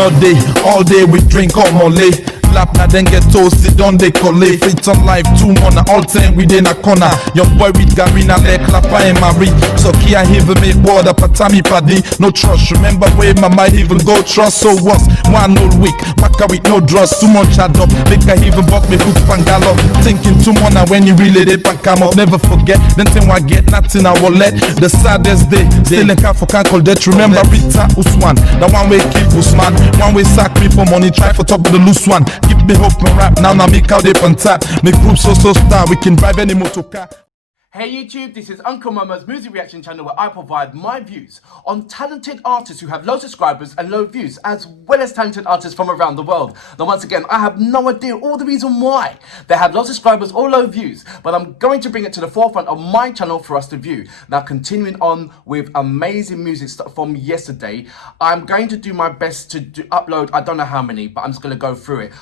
all day we drink all molly. Lap na then get toasted on the collate. Fit on life, 2 morna, all 10 within a corner. Young boy with Garina, le clapper and Marie. So Kia even make water, patami paddy. No trust, remember where my mind even go trust. So what's one old week, Maka with no drugs, too much add up. Make I even buck me hook and gallop. Thinking 2 morna when you really did pan come up. Never forget, then thing I get nothing I wallet. The saddest day, still in car for cancel debt. Remember Rita Uswan, the one way keep Usman, one way sack me for money, try for top of the loose one. Give me hope and rap, now make out they on tap. Make group so star, we can drive any motor car. Hey YouTube, this is Uncle Mama's music reaction channel where I provide my views on talented artists who have low subscribers and low views, as well as talented artists from around the world. Now once again, I have no idea all the reason why they have low subscribers or low views, but I'm going to bring it to the forefront of my channel for us to view. Now continuing on with amazing music from yesterday, I'm going to do my best to upload, I don't know how many, but I'm just going to go through it.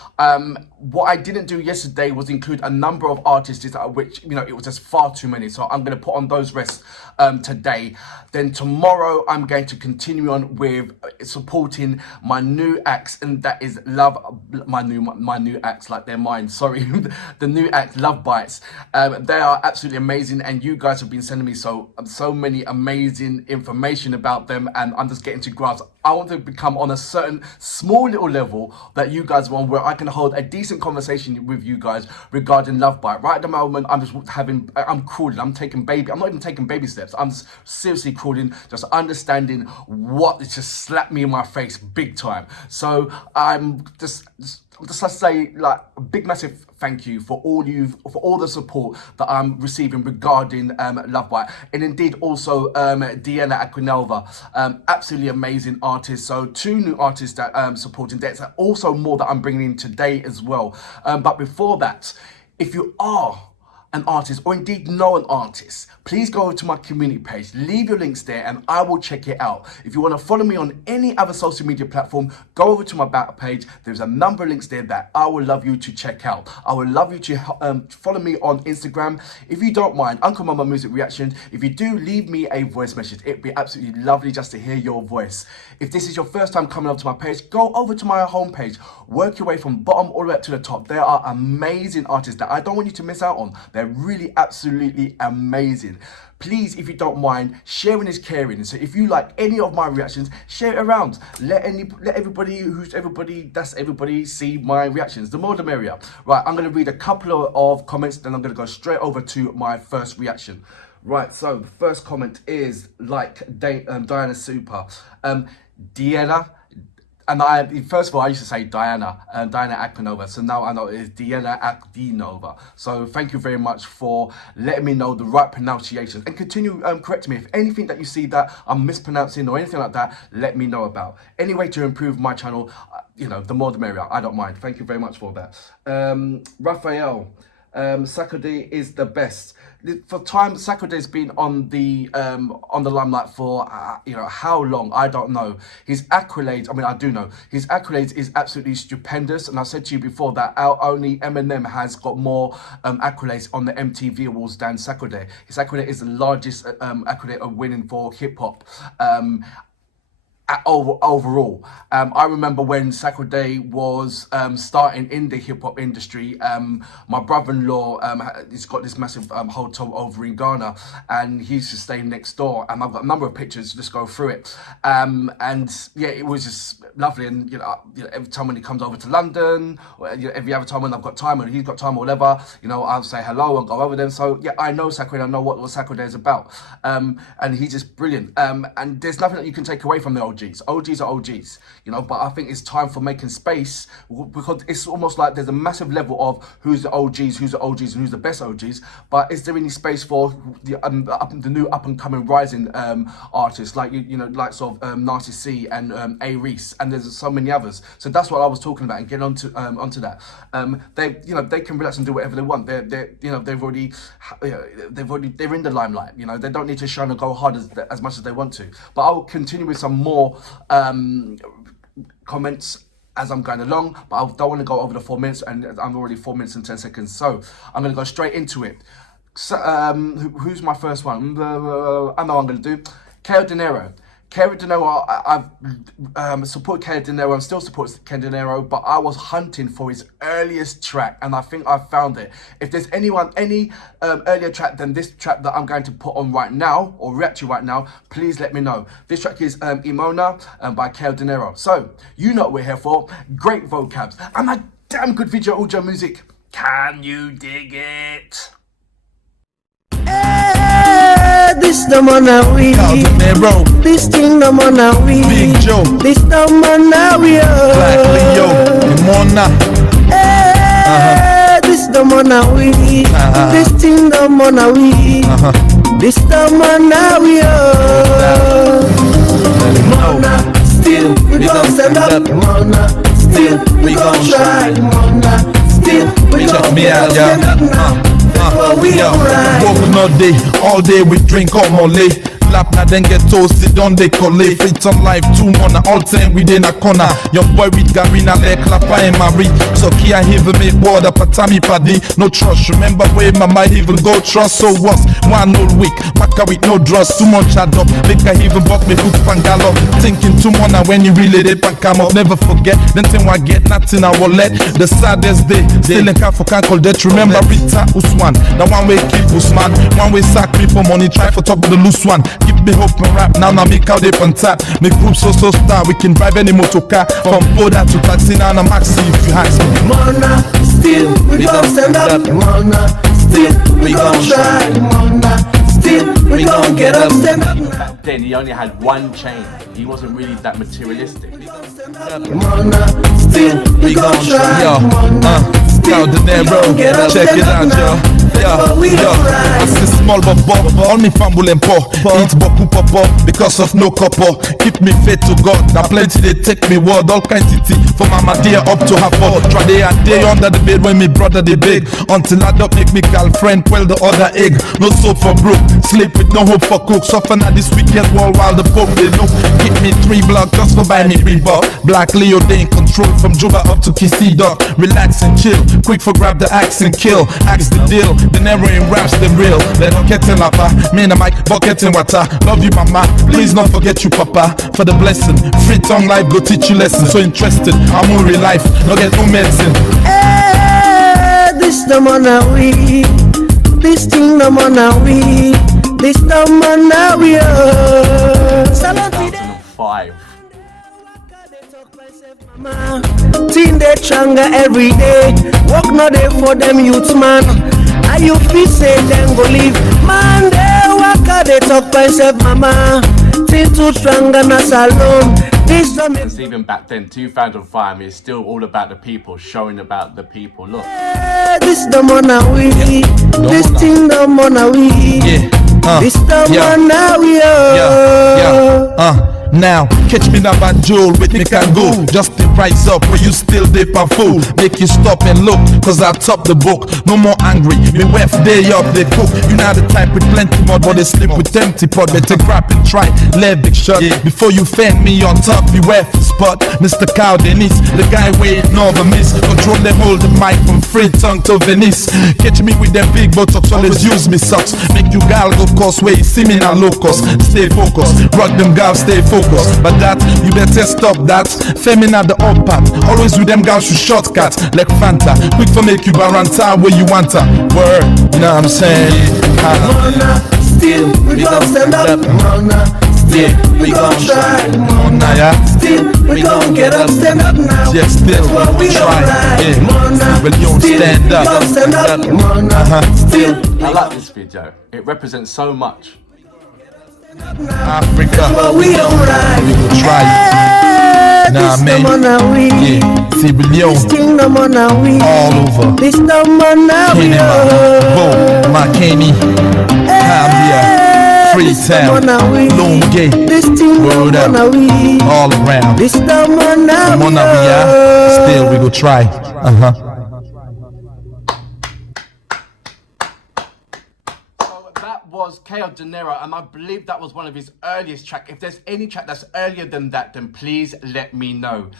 What I didn't do yesterday was include a number of artists which, you know, it was just far too many. So I'm going to put on those rests today. Then tomorrow I'm going to continue on with supporting my new acts, and that is my new acts, like they're mine, sorry. The new act, Love Bites. They are absolutely amazing, and you guys have been sending me so many amazing information about them, and I'm just getting to grasp. I want to become on a certain small little level that you guys want, where I can hold a decent conversation with you guys regarding Love Bite. Right at the moment, I'm crawling, I'm not even taking baby steps. I'm just seriously crawling, just understanding what it just slapped me in my face big time. So I'm just let's say, like, a big massive thank you for all the support that I'm receiving regarding Love Bite, and indeed also Diana Aquinelva, absolutely amazing artist. So 2 new artists that supporting. There's also more that I'm bringing in today as well. But before that, if you are an artist or indeed know an artist, please go over to my community page, leave your links there and I will check it out. If you want to follow me on any other social media platform, go over to my back page. There's a number of links there that I would love you to check out. I would love you to follow me on Instagram. If you don't mind, Uncle Mama Music Reaction. If you do, leave me a voice message. It'd be absolutely lovely just to hear your voice. If this is your first time coming up to my page, go over to my homepage, work your way from bottom all the way up to the top. There are amazing artists that I don't want you to miss out on. They're really absolutely amazing. Please, if you don't mind, sharing is caring. So if you like any of my reactions, share it around. Let everybody see my reactions. The more the merrier. Right, I'm going to read a couple of comments, then I'm going to go straight over to my first reaction. Right, so the first comment is Diana Super. Diana. And first of all, I used to say Diana Aquinova, so now I know it's Diana Aquinova. So thank you very much for letting me know the right pronunciation, and continue correcting me. If anything that you see that I'm mispronouncing or anything like that, let me know about. Any way to improve my channel, you know, the more the merrier. I don't mind. Thank you very much for that. Raphael. Saturday is the best. For time, Saturday's been on the limelight for you know how long, I don't know. His accolades, I mean I do know, his accolades is absolutely stupendous, and I said to you before that only Eminem has got more accolades on the MTV Awards than Saturday. His accolade is the largest accolade of winning for hip hop. Overall, I remember when Saturday was starting in the hip-hop industry. My brother-in-law he's got this massive hotel over in Ghana, and he used to stay next door, and I've got a number of pictures, just go through it. And yeah, it was just lovely. And you know, every time when he comes over to London, or every other time when I've got time, or he's got time or whatever, you know, I'll say hello and go over them. So yeah, I know Saturday, I know what Saturday is about. And he's just brilliant. And there's nothing that you can take away from the OGs. OGs are OGs, you know, but I think it's time for making space, because it's almost like there's a massive level of who's the OGs, and who's the best OGs. But is there any space for the new up and coming rising artists, like you know, like sort of Narcy C and A Reese, and there's so many others. So that's what I was talking about, and getting onto that. They can relax and do whatever they want. They're in the limelight. You know, they don't need to shine and go hard as much as they want to. But I will continue with some more comments as I'm going along, but I don't want to go over the 4 minutes, and I'm already 4 minutes and 10 seconds, so I'm going to go straight into it. So, who's my first one? I know I'm going to do Kao Denero. Keo Dinero, I've supported Kao Denero, I'm still supporting Kao Denero, but I was hunting for his earliest track, and I think I found it. If there's any earlier track than this track that I'm going to put on right now, or react to right now, please let me know. This track is Morna by Kao Denero. So, you know what we're here for. Great vocabs, and a damn good video audio music. Can you dig it? This the morna we, Kao Denero, this thing the morna we, Big Joe, this the morna we Black Leo, Morna. This the morna we, this thing the morna we, this the morna we Morna, still we gon' stand up, morna, still we gon' try, morna, still we gon' me out, stand up now. Yo, working all day we drink all Molly. Lap na then get toasted on the collate. Fit on life 2 morna, all 10 within a corner. Young boy with Garina like Klappa and Marie. So Kia even make water patami paddy. No trust, remember where my mind even go trust. So what's one old week, Maka with no drugs. Too much add up, make I even buck me hook pan gallop. Thinking 2 morna when you really did pan come up. Never forget, then thing I get nothing I will let. The saddest day, still in for can't call death. Remember Rita Uswan, the one way keep Usman. One way sack me for money, try for top of the loose one. Keep me hope and rap, now make out they on tap. Make group so star, we can drive any motor car. From Boda to Taxi, now I'm Maxi if you ask me. Morna, still we gon' stand up, morna, still we gon' try, morna, still we gon' get up, stand up now. Back then he only had one chain. He wasn't really that materialistic. Morna, still we gon' try, Yo, Kao Denero, check it out, yo, I see small but all me fumble and poor. Eat boku popo because of no copper. Keep me faith to God. Now plenty they take me word, all kinds of tea. From my dear up to her four. Try day and day under the bed when me brother they big. Until I don't make me girlfriend quell the other egg. No soap for broke, sleep with no hope for cook. Suffer at this weekend wall while the Pope they look. Give me 3 blocks just for buy me Reebok. Black Leo they in control from Juba up to Kissy Dog. Relax and chill, quick for grab the axe and kill. Axe the deal, the never in raps the real. Let them get in lapa, me and the mic bucket in water. Love you mama, please don't forget you papa. For the blessing, free tongue life go teach you lessons. So interested, I'm on real life, no get no medicine. This the morna we, this thing the morna we, this the morna we 2005. Teen they changa every day, work no day for them youths man. And you feel say them go leave, man they work they talk by self mama. Teen too strong and us alone. This don't make Because even back then, 2005 is still all about the people, showing about the people. Look. this the morna we, this thing the morna we, this the morna we Now, catch me now by Joel with me can go. Just the price up where you still dip a fool. Make you stop and look, cause I top the book. No more angry, me weft day up, they cook. You know the type with plenty mud, but they sleep with empty pot. Better grab and try, let big shot. Before you fan me on top, beware for spot. Mr. Kao Denero, the guy waiting over miss. Control them, hold the mic from free tongue to Venice. Catch me with them big botox, always use me socks. Make you gal go cost way, see me now locust. Stay focused, rock them gals, stay focused. But that, you better stop that. Femina the up part. Always with them girls who shortcut like Fanta. Quick for make you baranta where you want her. Word, you know what I'm saying? Morna, still we gon' stand up, morna, still we gon' try, morna, still we gon' get up, stand up now. Yeah, still that's what we try. gon' morna, Leone, still stand up. we gon' stand up, morna, still I like this video. It represents so much. Africa, what we don't ride. we will try. Nah, this man. the morna we, Yeah, see Leone this thing the morna we, all over. this the morna we, Bo, Makeni, Gambia, Freetown, Longe, this thing the Word up. morna we, all around. this the morna Come on now, we are. Still, we go try. That was Keo Dinero, and I believe that was one of his earliest tracks. If there's any track that's earlier than that, then please let me know.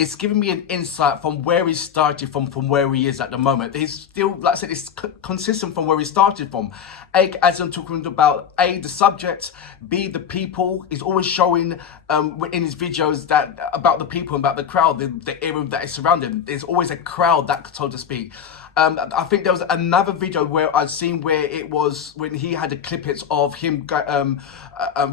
it's given me an insight from where he started from where he is at the moment. He's still, like I said, it's consistent from where he started from. A, as I'm talking about, A, the subject, B, the people. He's always showing in his videos that about the people, about the crowd, the area that is surrounding him. There's always a crowd, that, so to speak. I think there was another video where I'd seen where it was when he had the clippets of him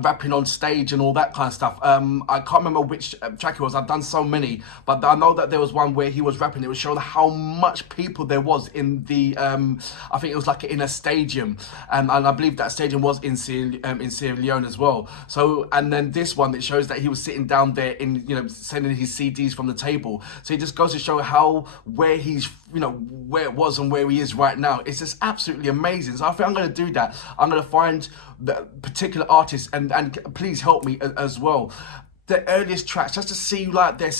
rapping on stage and all that kind of stuff. I can't remember which track it was. I've done so many, but I know that there was one where he was rapping. It was showing how much people there was in the, I think it was like in a stadium, and I believe that stadium was in Sierra Leone as well. So, and then this one, it shows that he was sitting down there in, you know, sending his CDs from the table. So it just goes to show how, where he's, you know, where it was and where he is right now. It's just absolutely amazing. So I think I'm going to do that. I'm going to find the particular artists and please help me as well. The earliest tracks, just to see like their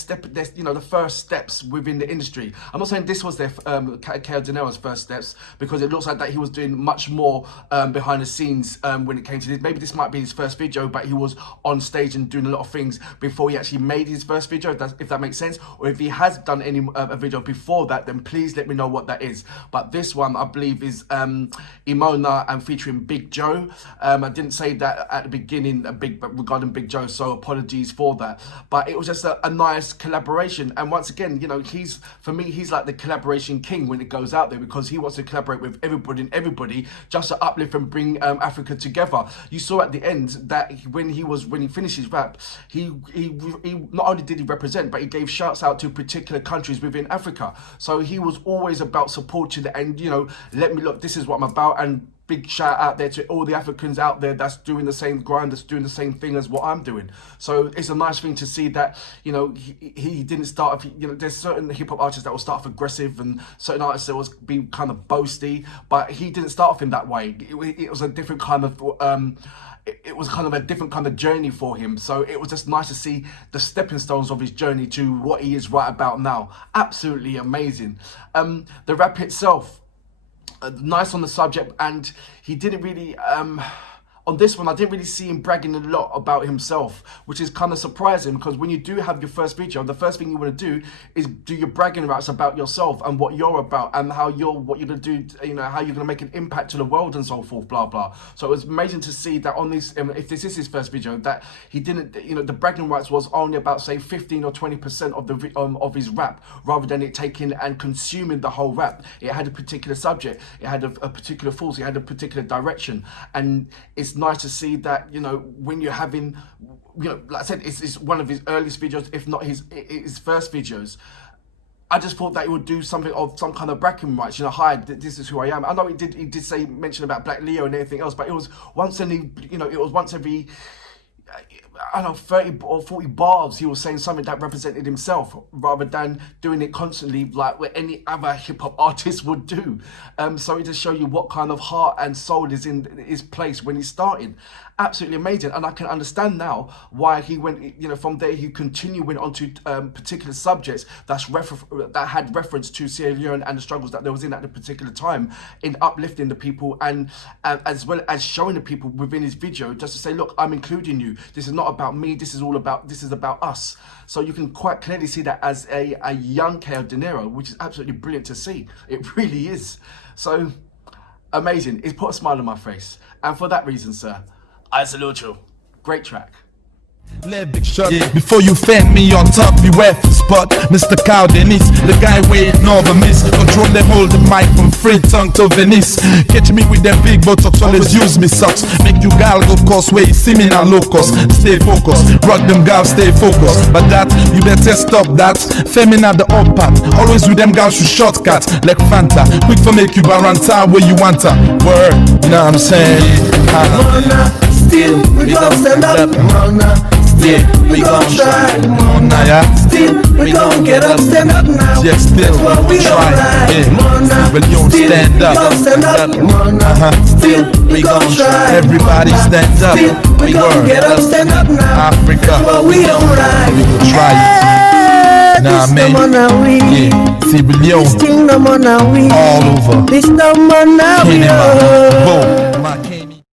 you know, the first steps within the industry. I'm not saying this was their Kao Denero's first steps, because it looks like that he was doing much more behind the scenes when it came to this. Maybe this might be his first video, but he was on stage and doing a lot of things before he actually made his first video, if that makes sense. Or if he has done any a video before that, then please let me know what that is. But this one, I believe, is Imona and featuring Big Joe. I didn't say that at the beginning regarding Big Joe, so apologies for that, but it was just a nice collaboration. And once again, you know, he's, for me, he's like the collaboration king when it goes out there, because he wants to collaborate with everybody and everybody just to uplift and bring Africa together. You saw at the end that when he finished his rap, he not only did he represent, but he gave shouts out to particular countries within Africa. So he was always about supporting and, you know, let me look, this is what I'm about. And big shout out there to all the Africans out there that's doing the same grind, that's doing the same thing as what I'm doing. So it's a nice thing to see that, you know, he didn't start off, you know, there's certain hip hop artists that will start off aggressive and certain artists that will be kind of boasty, but he didn't start off in that way. It was a different kind of, it was kind of a different kind of journey for him. So it was just nice to see the stepping stones of his journey to what he is right about now. Absolutely amazing. The rap itself, nice on the subject, and he didn't really on this one, I didn't really see him bragging a lot about himself, which is kind of surprising, because when you do have your first video, the first thing you want to do is do your bragging rights about yourself and what you're about and how what you're going to do, you know, how you're going to make an impact to the world and so forth, blah, blah. So it was amazing to see that on this, if this is his first video, that he didn't, you know, the bragging rights was only about, say, 15 or 20% of the of his rap, rather than it taking and consuming the whole rap. It had a particular subject, it had a particular force, it had a particular direction, and it's nice to see that, you know, when you're having, you know, like I said, it's one of his earliest videos, if not his first videos. I just thought that he would do something of some kind of bragging rights, you know, hi, this is who I am. I know he did say, mention about Black Leo and everything else, but it was once every, you know, it was once every, I don't know, 30 or 40 bars, he was saying something that represented himself, rather than doing it constantly like what any other hip-hop artist would do. So it just show you what kind of heart and soul is in his place when he's starting. Absolutely amazing. And I can understand now why he went, you know, from there he continued, went on to particular subjects that had reference to Sierra Leone and the struggles that there was in at the particular time, in uplifting the people, and as well as showing the people within his video, just to say, look, I'm including you. This is not about me, this is about us. So you can quite clearly see that as a young Kao Denero, which is absolutely brilliant to see. It really is. So amazing. It's put a smile on my face. And for that reason, sir, I salute you. Great track. Yeah. Before you fan me on top, beware for spot. Mr. Kao Denero, the guy waiting never miss. Control them, hold the mic from Freetown to Venice. Catch me with them big buttocks, always use me socks. Make you gal go course where you see me now low cost. Stay focused, rock them gals, stay focused. But that, you better stop that. Femina the up part, always with them gals who shortcut like Fanta. Quick for make you baranta where you want her. Word, you know what I'm saying? Morna, still we gon' stand up. Morna, still we gon' try. Morna, yeah. Still we gon' get up, stand up now. Yeah, still that's what we gon' try. Morna, still stand up. We gon' stand up. Morna, still we gon' try. Everybody stand up. Still we gon' get up, stand up now. Africa, that's what we gon' ride. We gon' try it. Nah, man. Yeah, Sierra Leone. This thing no more now we. All over. This no more now we. Boom.